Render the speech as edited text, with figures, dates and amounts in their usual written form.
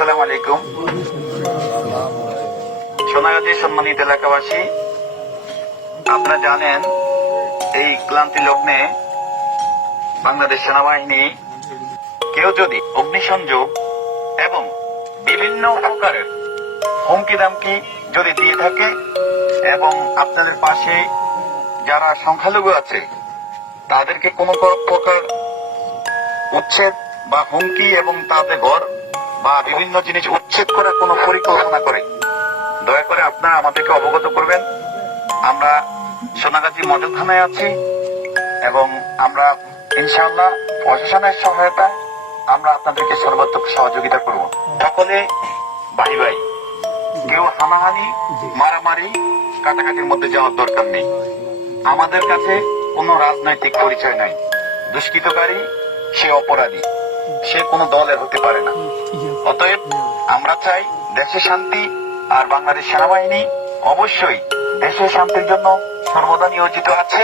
আসসালামু আলাইকুম। সোনাগাজী সম্মানিত এলাকাবাসী, আপনারা জানেন এই ক্লান্তি লগ্নে বাংলাদেশ সেনাবাহিনী কেউ যদি অগ্নিসংযোগ এবং বিভিন্ন প্রকারের হুমকি দামকি যদি দিয়ে থাকে এবং আপনাদের পাশে যারা সংখ্যালঘু আছে তাদেরকে কোনো প্রকার উচ্ছেদ বা হুমকি এবং তাদের ঘর বা বিভিন্ন জিনিস উচ্ছেদ করার কোনো পরিকল্পনা করে, দয়া করে আপনারা আমাদেরকে অবগত করবেন। আমরা সোনাগাজী মডেল থানায় আছি এবং আমরা ইনশাআল্লাহ প্রশাসনের সহায়তায় আমরা আপনাদেরকে সর্বাত্মক সহযোগিতা করব। সকলে ভাই ভাই, কেউ হানাহানি মারামারি কাটাকাটির মধ্যে যাওয়ার দরকার নেই। আমাদের কাছে কোনো রাজনৈতিক পরিচয় নাই। দুষ্কৃতকারী সে অপরাধী, সে কোনো দলের হতে পারে না। অতএব আমরা চাই দেশে শান্তি, আর বাংলাদেশ সেনাবাহিনী অবশ্যই দেশের শান্তির জন্য সর্বদা নিয়োজিত আছে।